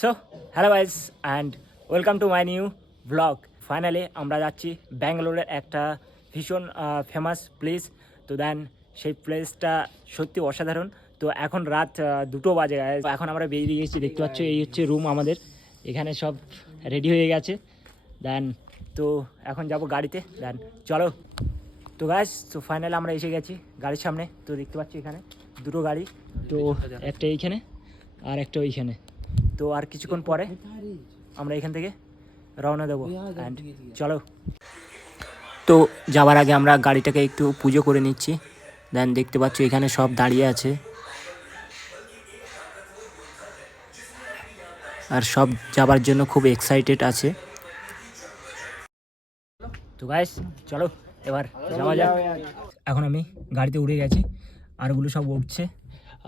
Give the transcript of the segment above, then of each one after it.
So hello guys and welcome to my new blog. Finally আমরা যাচ্ছি ব্যাঙ্গালোরের একটা ভীষণ ফেমাস প্লেস। তো দেন সেই প্লেসটা সত্যি অসাধারণ। তো এখন রাত 2টো বাজে guys। এখন আমরা বেরিয়ে গেছি, দেখতে পাচ্ছ এই হচ্ছে রুম আমাদের, এখানে সব রেডি হয়ে গেছে। দেন তো এখন যাব গাড়িতে, দেন চলো। তো গাইস তো ফাইনালি আমরা এসে গেছি গাড়ির সামনে। তো দেখতে পাচ্ছি এখানে দুটো গাড়ি, তো একটা এইখানে আর একটা ওইখানে। তো আর কিছুক্ষণ পরে আমরা এখান থেকে রওনা দেবো অ্যান্ড চলো। তো যাওয়ার আগে আমরা গাড়িটাকে একটু পুজো করে নিচ্ছি। দেন দেখতে পাচ্ছ এখানে সব দাঁড়িয়ে আছে আর সব যাবার জন্য খুব এক্সাইটেড আছে। তো গাইস চলো এবার যাওয়া যাক। এখন আমি গাড়িতে উড়ে গেছি আর ওগুলো সব উঠছে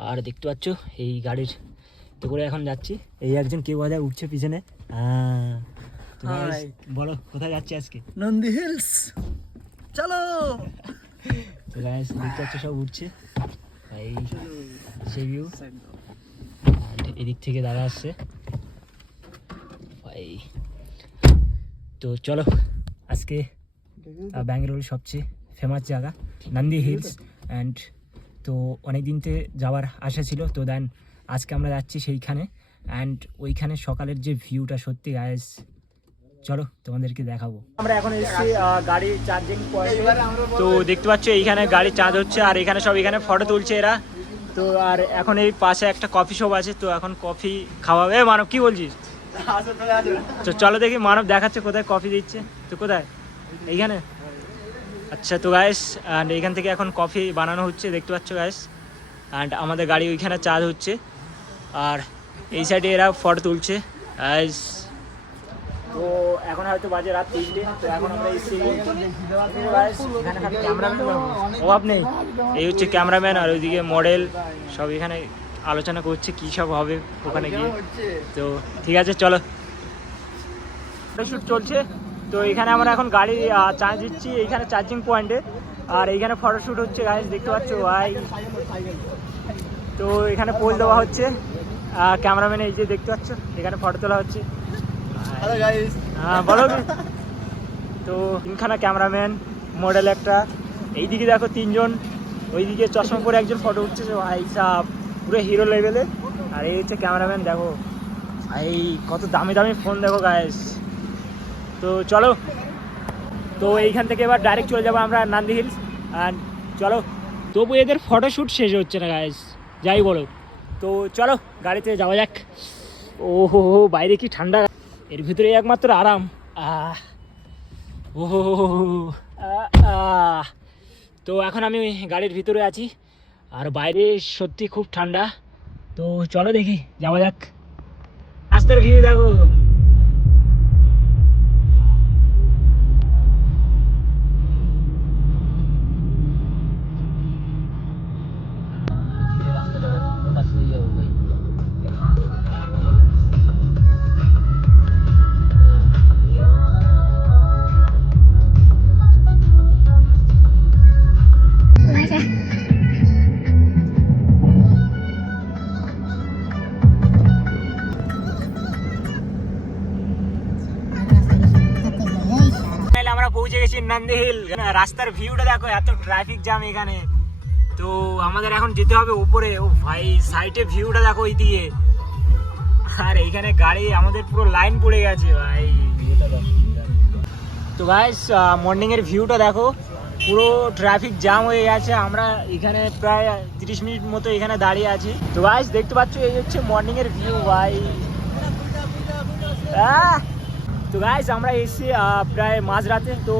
আর দেখতে পাচ্ছ এই গাড়ির তো করে এখন যাচ্ছি। এই একজন কেউ বোধহয় উঠছে পিছনে। তো guys, বলো কোথায় যাচ্ছি আজকে? নন্দী হিলস চলো। তো গাইস দেখতে পাচ্ছ সব উঠছে, এই সেই ভিউ। এদিক থেকে দাদা আসছে ভাই। তো চলো আজকে ব্যাঙ্গালোরের সবচেয়ে ফেমাস জায়গা নন্দী হিলস অ্যান্ড তো অনেক দিনতে যাওয়ার আশা ছিল। তো দেন আজকে আমরা যাচ্ছি সেইখানে অ্যান্ড ওইখানে সকালের যে ভিউটা সত্যি গাইস চলো তোমাদেরকে দেখাবো। আমরা এখন এসেছি গাড়ির চার্জিং পয়েন্টে। তো দেখতে পাচ্ছ এইখানে গাড়ি চার্জ হচ্ছে আর এখানে সব এখানে ফটো তুলছে এরা। তো আর এখন এই পাশে একটা কফি শপ আছে, তো এখন কফি খাওয়াবে। মানব কি বলছিস? তো চলো দেখি, মানব দেখাচ্ছে কোথায় কফি দিচ্ছে। তো কোথায়? এইখানে। আচ্ছা তো গাইস অ্যান্ড এইখান থেকে এখন কফি বানানো হচ্ছে দেখতে পাচ্ছ গাইস। অ্যান্ড আমাদের গাড়ি ওইখানে চার্জ হচ্ছে আর এই সাইডে এরা ফটো তুলছে গাইস। তো এখন হয়তো বাজে রাত 3টে। তো এখন আমরা এসেছি এখানে খালি ক্যামেরাম্যান অভাব নেই। এই হচ্ছে ক্যামেরাম্যান আর ওইদিকে মডেল সব এখানে আলোচনা করছে কী সব হবে ওখানে গিয়ে। তো ঠিক আছে চলো, শুট চলছে। তো এখানে আমরা এখন গাড়ি চার্জ দিচ্ছি এইখানে চার্জিং পয়েন্টে আর এইখানে ফটোশ্যুট হচ্ছে গাইস দেখতে পাচ্ছ ভাই। তো এখানে পোজ দেওয়া হচ্ছে, ক্যামেরাম্যান এই যে দেখতে পাচ্ছ এখানে ফটো তোলা হচ্ছে। হ্যাঁ বলো। তো তিনখানা ক্যামেরাম্যান, মডেল একটা, এইদিকে দেখো তিনজন, ওইদিকে চশমা পরে একজন ফটো উঠছে ভাই সাহ পুরো হিরো লেভেলে। আর এই হচ্ছে ক্যামেরাম্যান, দেখো এই কত দামি দামি ফোন দেখো গাইস। তো চলো, তো এইখান থেকে এবার ডাইরেক্ট চলে যাবো আমরা নন্দী হিলস অ্যান্ড চলো। তবু এদের ফটোশ্যুট শেষ হচ্ছে না গাইস, যাই বলো। তো চলো গাড়িতে যাওয়া যাক। ও হো হো বাইরে কি ঠান্ডা, এর ভিতরে একমাত্র আরাম। ও হো হো। তো এখন আমি গাড়ির ভিতরে আছি আর বাইরে সত্যি খুব ঠান্ডা। তো চলো দেখি যাওয়া যাক। রাস্তার ভিউ দেখো। আমরা পৌঁছে গেছি নন্দী হিল। রাস্তার ভিউটা দেখো, এত ট্রাফিক জ্যাম এখানে। তো আমাদের এখন যেতে হবে উপরে। ও ভাই সাইডে ভিউটা দেখো এইদিকে, আর এইখানে গাড়ি আমাদের পুরো লাইন পড়ে গেছে ভাই। তো গাইস মর্নিং এর ভিউটা দেখো, পুরো ট্রাফিক জ্যাম হয়ে গেছে। আমরা এখানে প্রায় 30 মিনিট মতো এখানে দাঁড়িয়ে আছি। তো গাইস দেখতে পাচ্ছ এই হচ্ছে মর্নিং এর ভিউ ভাই। তো গাইস আমরা এসেছি প্রায় মাঝরাতে। তো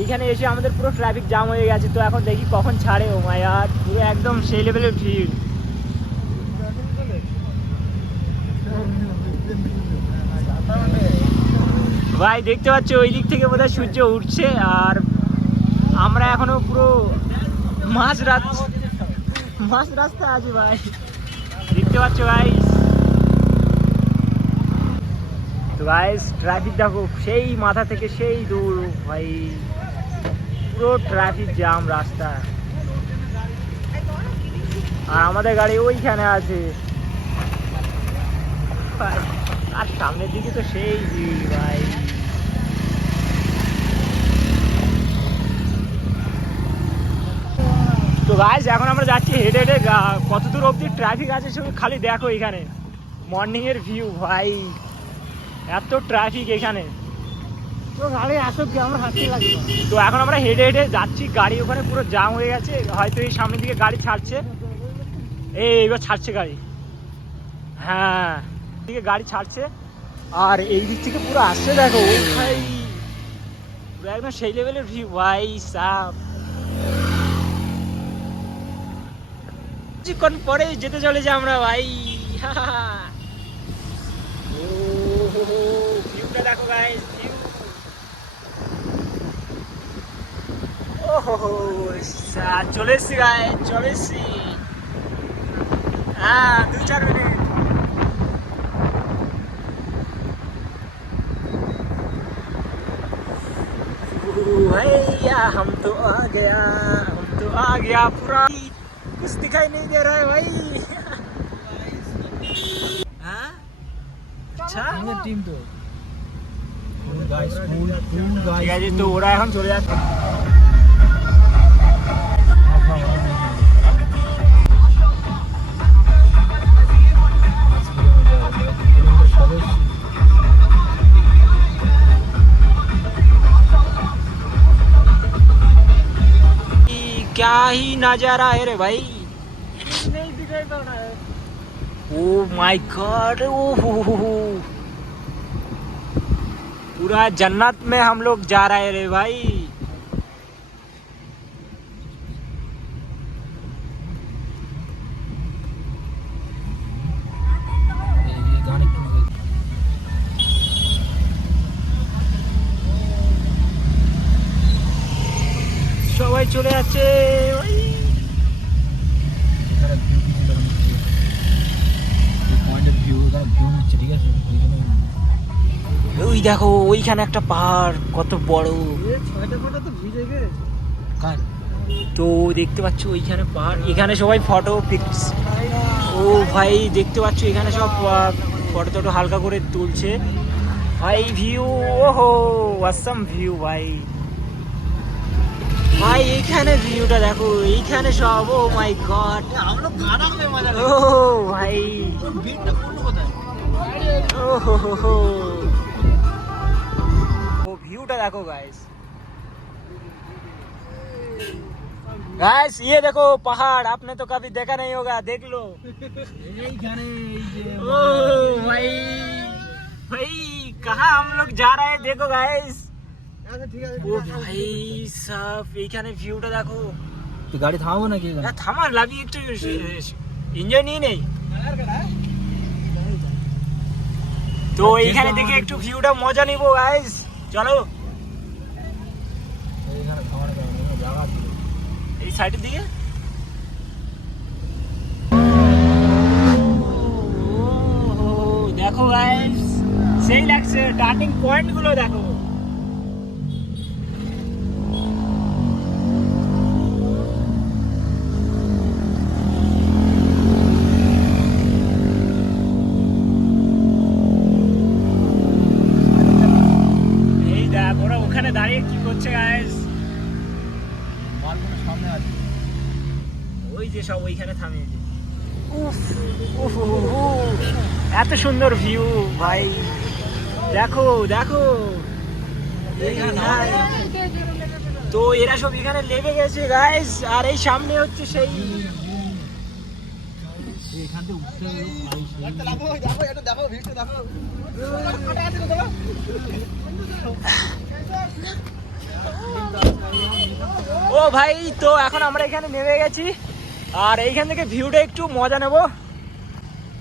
এইখানে এসে আমাদের পুরো ট্রাফিক জ্যাম হয়ে গেছে। তো এখন দেখি কখন ছাড়ে। ও মাই গড পুরো একদম সেই লেভেলের ভিড় ভাই। দেখতে পাচ্ছ ওই দিক থেকে বোধহয় সূর্য উঠছে আর আমরা এখনো পুরো মাঝ রাস্তা আছি ভাই, দেখতে পাচ্ছ গাইস। তো গাইস ট্রাফিক দেখো সেই মাথা থেকে সেই দূর ভাই, পুরো ট্রাফিক জ্যাম রাস্তা। আর আমাদের গাড়ি ওইখানে আছে। ভাই, আর সামনের দিকে তো সেই ভিড় ভাই। তো গাইস এখন আমরা যাচ্ছি হেঁটে হেঁটে, কত দূর অবধি ট্রাফিক আছে শুধু খালি দেখো। এখানে মর্নিং এর ভিউ ভাই, এত ট্রাফিক এখানে। তো গাড়ি আসুক কি, আমরা হাঁটতে লাগবে। তো এখন আমরা হেঁটে হেঁটে যাচ্ছি, গাড়ি ওখানে পুরো জাম হয়ে গেছে, হয়তো এই সামনের দিকে গাড়ি ছাড়ছে। এইবার ছাড়ছে গাড়ি, হ্যাঁ দিকে গাড়ি ছাড়ছে। আর এই দিক থেকে পুরো আসছে দেখো ভাই, পুরো একদম সেই লেভেলের ভিউ ভাই সাব। কিছুক্ষণ পরে যেতে চলেছে আমরা ভাই। ও ভিউটা দেখো গাইস, ভিউ। ওহো চলে এসছি গাইস, চলে এসছি। হ্যাঁ 2-4 মিনিট। भैया हम तो आ गया पूरा, कुछ दिखाई नहीं दे रहा है भाई। हाँ अच्छा টিম তো ঠিক আছে, তো ওরা এখন চলে যাচ্ছে। क्या ही नजारा है रे भाई, नहीं दिखाई पड़ रहा है। ओ माय गॉड, पूरा जन्नत में हम लोग जा रहे हैं रे भाई। সবাই চলে যাচ্ছে ভাই। ওই দেখো ওইখানে একটা পাহাড় কত বড়। তো দেখতে পাচ্ছ ওইখানে পাহাড়, এখানে সবাই ফটো পিকস। ও ভাই দেখতে পাচ্ছ এখানে সব ফটো টটো হালকা করে তুলছে ভাই। ভিউ ওহো অসাম ভিউ ভাই। ভাই এইখানে ভিউটা দেখো, এইখানে সব। ও মাই গড, ও ভাই ও ভিউটা দেখো गाइस। गाइस ये देखो पहाड़, आपने तो कभी देखा नहीं होगा, देख लो। ओ भाई भाई कहाँ हम लोग जा रहे हैं देखो गाइस। ও ভাই সাব এইখানে ভিউটা দেখো। তো গাড়ি থামাবো নাকি? হ্যাঁ থামা লাগি, একটু এনজয় নিয়ে নেই। তো এইখানে দেখে একটু ভিউটা মজা নিব গাইস, চলো। এই সাইডের দিকে দেখো গাইস, সেই লাগছে। টার্নিং পয়েন্ট গুলো দেখো। ওখানে দাঁড়িয়ে কি করছে গাইস, সামনে আছে ওই যে সব ওইখানে থামিয়ে। উফ উফ এত সুন্দর ভিউ ভাই, দেখো দেখো। তো এরা সব এখানে লেগে গেছে গাইস, আর এই সামনে হচ্ছে সেই। এখান থেকে উঠতে ও ভাই, তো এখন আমরা এখানে নেমে গেছি, আর এইখান থেকে ভিউটা একটু মজা নেব।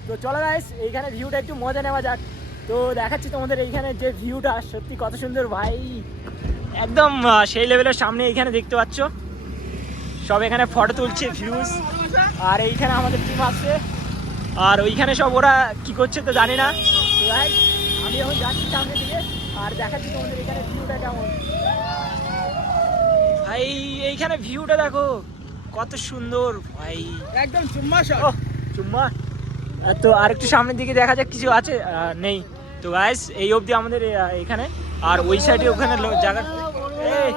তো চলো গাইস, এইখানে ভিউটা একটু মজা নেওয়া যাক। তো দেখাচ্ছি তোমাদের এইখানে যে ভিউটা, সত্যি কত সুন্দর ভাই, একদম সেই লেভেলের। সামনে এইখানে দেখতে পাচ্ছ সব এখানে ফটো তুলছে, ভিউজ। আর এইখানে আমাদের টিম আসছে, আর ওইখানে সব ওরা কি করছে তো জানি না। তো গাইস আমি এখন যাচ্ছি সামনের দিকে, আর দেখাচ্ছি তোমাদের এখানে ভিউটা কেমন। ভাই এইখানে ভিউটা দেখো কত সুন্দর ভাই, একদম চুম্মা শট। চুম্মা তো আর একটু সামনের দিকে দেখা যাক কিছু আছে, নেই। তো গাইস এই অবধি আমাদের এখানে, আর ওই সাইডে ওখানে জায়গা। এই,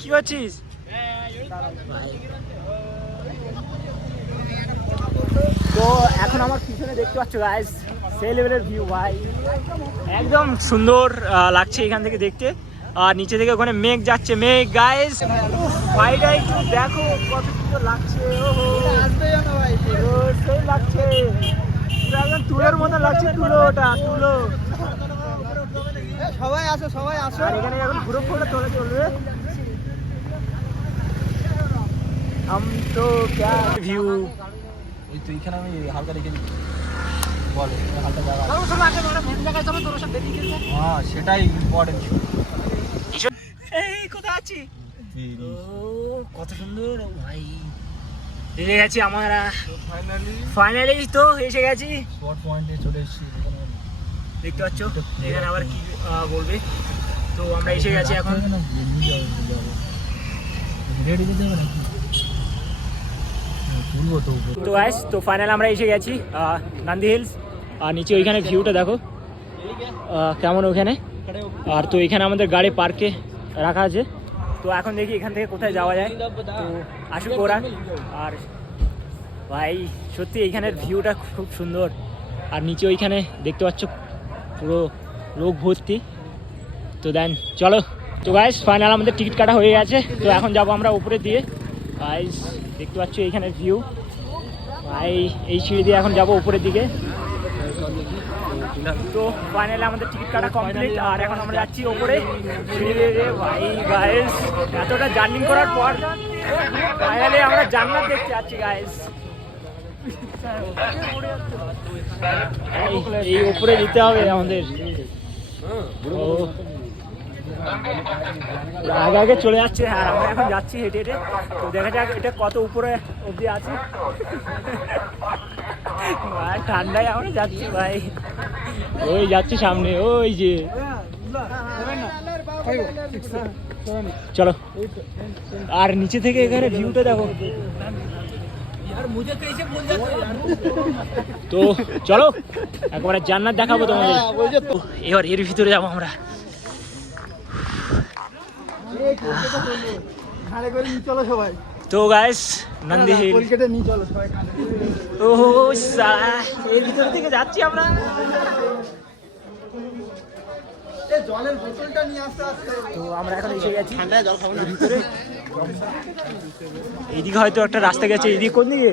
কি করছিস? তো এখন আমার পিছনে দেখতে পাচ্ছ গাইস, সেই লেভেলের ভিউ ভাই, একদম সুন্দর লাগছে এখান থেকে দেখতে। আর নিচে থেকে ওখানে মেঘ যাচ্ছে, মেঘ গাইস, ভাইটা একটু দেখো কত সুন্দর লাগছে। ওহো, সেই লাগছে, পুরো একদম তুলোর মতো লাগছে, তুলো, ওটা তুলো। সবাই আসো, সবাই আসো। আর এখানে এখন ঘুরে ফোটা তোলা চলবে। हम तो क्या ভিউ। ওই তো এখানে আমি হালকা রেখে দিই, বল হালকা জায়গা। হ্যাঁ, সেটাই ইম্পর্টেন্ট। এই কোথায় আছি? ও কত সুন্দর ভাই, এসে গেছি আমরা ফাইনালি। তো এসে গেছি স্পট পয়েন্টে চলে এসেছি। দেখতে পাচ্ছ এখানে আবার কি বলবে। তো আমরা এসে গেছি এখন। রেডি যেতে হবে নাকি? তুলবো তো। তো গাইস, তো ফাইনাল আমরা এসে গেছি নান্দি হিলস। আর নিচে ওইখানে ভিউটা দেখো কেমন ওখানে। আর তো এখানে আমাদের গাড়ি পার্কে রাখা আছে। তো এখন দেখি এখান থেকে কোথায় যাওয়া যায়। তো আসুক ওরা। আর ভাই সত্যি এইখানের ভিউটা খুব সুন্দর। আর নিচে ওইখানে দেখতে পাচ্ছ পুরো লোক ভর্তি। তো দেন চলো। তো গাইস ফাইনাল আমাদের টিকিট কাটা হয়ে গেছে। তো এখন যাবো আমরা উপরে দিয়ে। গাইস দেখতে পাচ্ছ এইখানের ভিউ ভাই, এই সিঁড়ি দিয়ে এখন যাবো উপরের দিকে। তো ফাইনালি আমাদের টিকিট কাটা কমপ্লিট। আর এখন আমরা যাচ্ছি ওপরে সিঁড়ি দিয়ে। ভাই গাইস এতটা জার্নি করার পর ফাইনালি আমরা জান্নাত দেখতে যাচ্ছি গাইস। এই উপরে দিতে হবে আমাদের। ও আগে আগে চলে যাচ্ছে, আর আমরা এখন যাচ্ছি হেঁটে হেঁটে। তো দেখা যাক এটা কত উপরে অবধি আছে। ভাই ঠান্ডায় আমরা যাচ্ছি ভাই, ওই যাচ্ছি সামনে, ওই যে। চলো। আর নিচে থেকে এখানে ভিউটা দেখো। তো চলো একবারে জান্নাত দেখাবো তোমাদের। এবার এর ভিতরে যাবো আমরা। তো গাইস নন্দী হিল, ও এর ভিতর থেকে যাচ্ছি আমরা। জলের বোতলটা নিয়ে আসতে আসতে। তো আমরা এখন এসে গেছি ভিতরে। এইদিকে হয়তো একটা রাস্তা গেছে, এইদিকে কোন দিকে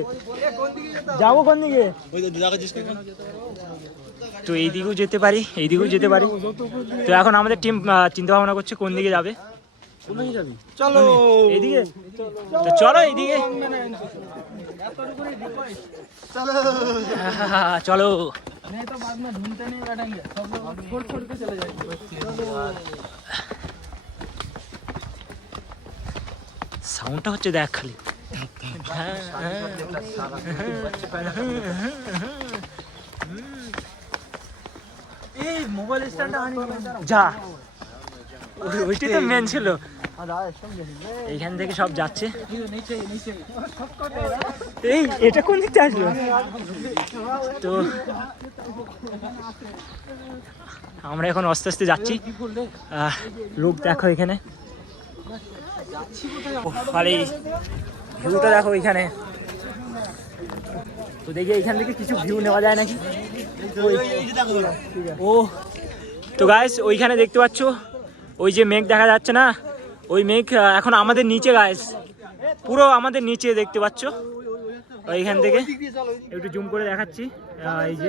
যাবো, কোন দিকে? তো এইদিকেও যেতে পারি, এইদিকেও যেতে পারি। তো এখন আমাদের টিম চিন্তা ভাবনা করছে কোন দিকে যাবে। চলো এইদিকে, তো চলো এইদিকে চলো। সাউন্ডটা হচ্ছে দেখ খালি। এই মোবাইল স্ট্যান্ডটা আনি যা, ওইটাই তো মেন ছিল। এইখান থেকে সব যাচ্ছে। এই এটা কোন দিকটা আসলো? তো আমরা এখন আস্তে আস্তে যাচ্ছি। লোক দেখো এখানে, খালি ভিউটা দেখো এখানে। তো দেখি এইখান থেকে কিছু ভিউ নেওয়া যায় নাকি। ও তো গাইস ওইখানে দেখতে পাচ্ছ ওই যে মেঘ দেখা যাচ্ছে না, ওই মেঘ এখন আমাদের নিচে গাইস, পুরো আমাদের নিচে দেখতে পাচ্ছ। এইখান থেকে একটু জুম করে দেখাচ্ছি, এই যে।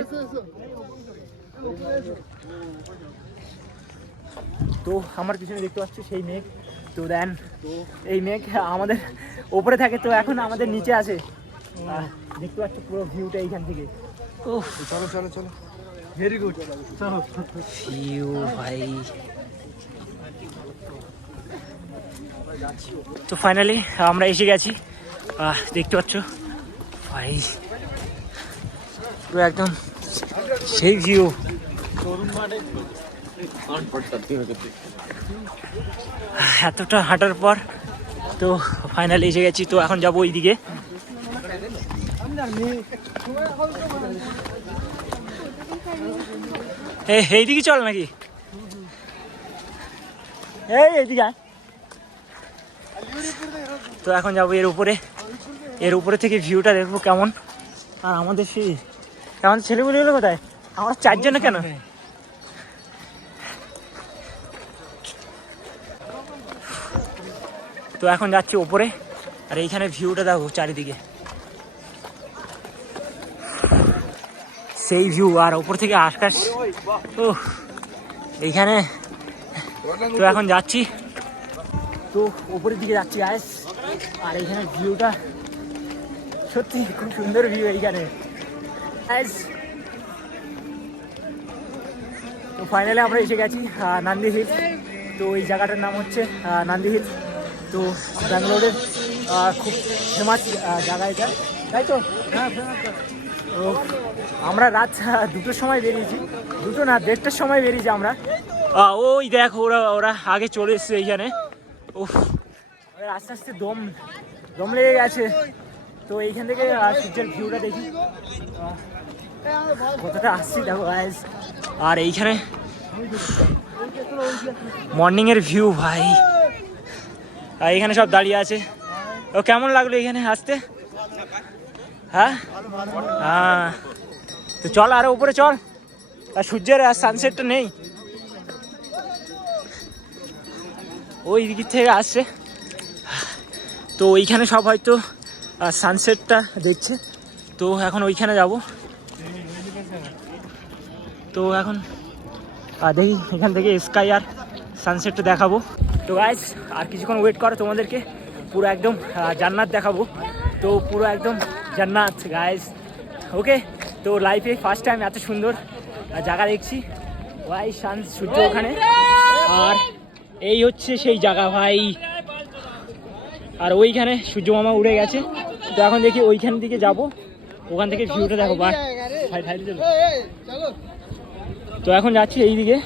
তো আমার পিছনে দেখতে পাচ্ছ সেই মেঘ। তো দেন এই মেঘ আমাদের ওপরে থাকে, তো এখন আমাদের নিচে আছে। দেখতে পাচ্ছ পুরো ভিউটা এইখান থেকে। ও চলো চলো চলো, ভেরি গুড। চলো ভিউ ভাই। তো ফাইনালি আমরা এসে গেছি, দেখতে পাচ্ছ ভাই পুরো একদম সেই ভিউ। এতটা হাঁটার পর তো ফাইনালি এসে গেছি। তো এখন যাবো ওইদিকে। এইদিকে চল নাকি? এইদিকে আয়। তো এখন যাবো এর উপরে থেকে ভিউটা দেখবো কেমন। আর আমাদের ছেলেগুলো হলো কোথায়? আমরা 4 জনে কেন? তো এখন যাচ্ছি উপরে, আর এইখানে ভিউটা দেখো চারিদিকে, সেই ভিউ। আর উপর থেকে আকাশ, ও এইখানে। তো এখন যাচ্ছি, তো উপরের দিকে যাচ্ছি গাইস। আর এইখানে ভিউটা সত্যি খুব সুন্দর ভিউ এইখানে গাইস। তো ফাইনালি আমরা এসে গেছি নান্দি হিলস। তো এই জায়গাটার নাম হচ্ছে নান্দি হিলস। তো ব্যাঙ্গালোরের খুব ফেমাস জায়গা এটা, তাই তো? হ্যাঁ, তো আমরা রাত 2টোর সময় বেরিয়েছি, 2টো না 1:30টার সময় বেরিয়েছি আমরা। ওই দেখো ওরা আগে চলে এসছে এইখানে। উফ, আস্তে আস্তে দম লেগে গেছে। তো এইখান থেকে সূর্যের ভিউটা দেখি কতটা আসছি দেখো গাইস। আর এইখানে মর্নিংয়ের ভিউ ভাই, আর এখানে সব দাঁড়িয়ে আছে। ও কেমন লাগলো এখানে আসতে? হ্যাঁ, তো চল আরো উপরে চল। আর সূর্যের সানসেটটা নেই, ওই দিক থেকে আসছে। তো ওইখানে সব হয়তো সানসেটটা দেখছে। তো এখন ওইখানে যাব। তো এখন দেখি এখান থেকে স্কাই আর সানসেটটা দেখাবো। তো গাইস আর কিছুক্ষণ ওয়েট করো, তোমাদেরকে পুরো একদম জান্নাত দেখাবো। তো পুরো একদম জান্নাত গাইস, ওকে। তো লাইফে ফার্স্ট টাইম এত সুন্দর জায়গা দেখছি ভাই, সূর্য ওখানে। আর এই হচ্ছে সেই জায়গা ভাই, আর ওইখানে সূর্য মামা উড়ে গেছে। তো এখন দেখি ওইখান দিকে যাব, ওখান থেকে ভিউটা দেখো ভাই। তো এখন যাচ্ছি এইদিকে।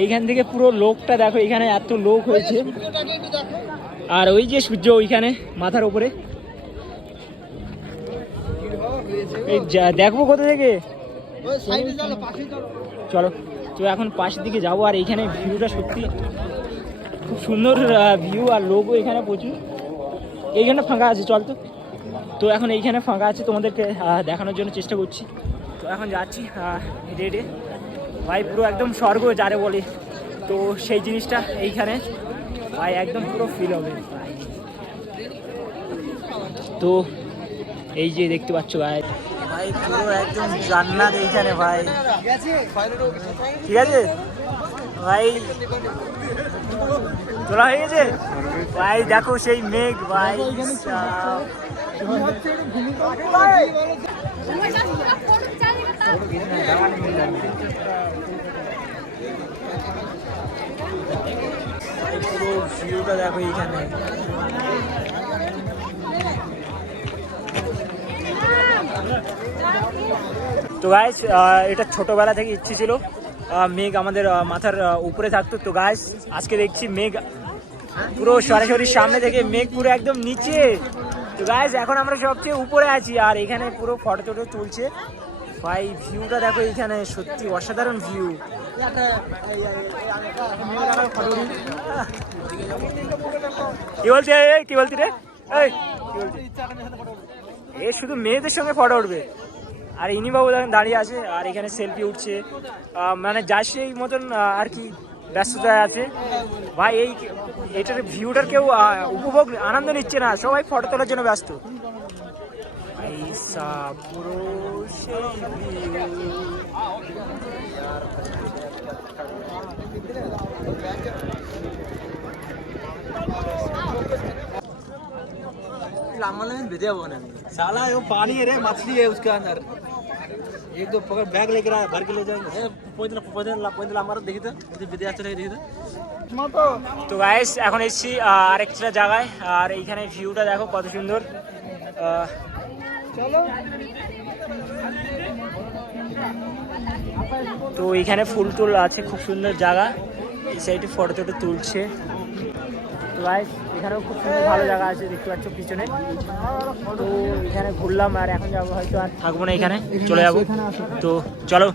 এইখান থেকে পুরো লোকটা দেখো, এখানে এত লোক হয়েছে। আর ওই যে সূর্য ওইখানে মাথার উপরে, দেখবো কোথা থেকে? চলো, তো এখন পাশের দিকে যাবো। আর এইখানে ভিউটা সত্যি খুব সুন্দর ভিউ, আর লোকও এখানে প্রচুর। এইখানে ফাঁকা আছে, চল। তো এখন এইখানে ফাঁকা আছে, তোমাদেরকে দেখানোর জন্য চেষ্টা করছি। তো এখন যাচ্ছি হেঁটে ভাই, পুরো একদম স্বর্গ যারে বলে। তো সেই জিনিসটা এইখানে ভাই একদম পুরো ফিল হবে। তো এই যে দেখতে পাচ্ছ ভাই, পুরো একদম জান্নাত এইখানে ভাই। ঠিক আছে ভাই, তোলা হয়ে গেছে ভাই। দেখো সেই মেঘ ভাই, পুরো ভিউটা দেখো এইখানে। তো গাইস এটা ছোটবেলা থেকে ইচ্ছে ছিল মেঘ আমাদের মাথার উপরে থাকতো। তো গাইস আজকে দেখছি মেঘ পুরো সরাসরি সামনে থেকে, মেঘ পুরো একদম নিচে। তো গাইস এখন আমরা সবচেয়ে উপরে আছি, আর এখানে পুরো ফটো তুলছে ভাই। ভিউটা দেখো এইখানে, সত্যি অসাধারণ ভিউ। কি বলছে রে? এ শুধু মেয়েদের সঙ্গে ফটো উঠবে, আর ইনি বাবু দাঁড়িয়ে আছে, আর এখানে সেলফি উঠছে। মানে যার সেই মতন আর কি ব্যস্ততায় আছে ভাই। এইটার ভিউটার কেউ উপভোগ আনন্দ নিচ্ছে না, সবাই ফটো তোলার জন্য ব্যস্ত। পুরো সেই साला वो पानी है रे, मछली है उसके अंदर। एक दो पकड़ बैग लेकर आया, भर के ले जाएंगे। हमारा देखी था विद्यार्थी देखी था। তো গাইস এখন এসেছি আরেকটা জায়গায়, আর এইখানে ভিউটা দেখো কত সুন্দর। তো এইখানে ফুল টুল আছে, খুব সুন্দর জায়গা। এই সাইডে ফটো তুলছে। তো গাইস এখানেও খুব সুন্দর ভালো জায়গা আছে দেখতে পাচ্ছ পিছনে। তো এখানে ঘুরলাম আর এখন যাবো, হয়তো আর থাকবো না এখানে, চলে যাবো। তো চলো।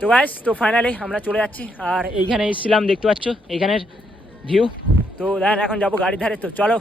তো গাইস তো ফাইনালি আমরা চলে যাচ্ছি, আর এইখানে এসেছিলাম দেখতে পাচ্ছ এইখানের ভিউ। তো দেখেন এখন যাবো গাড়ির ধারে, তো চলো।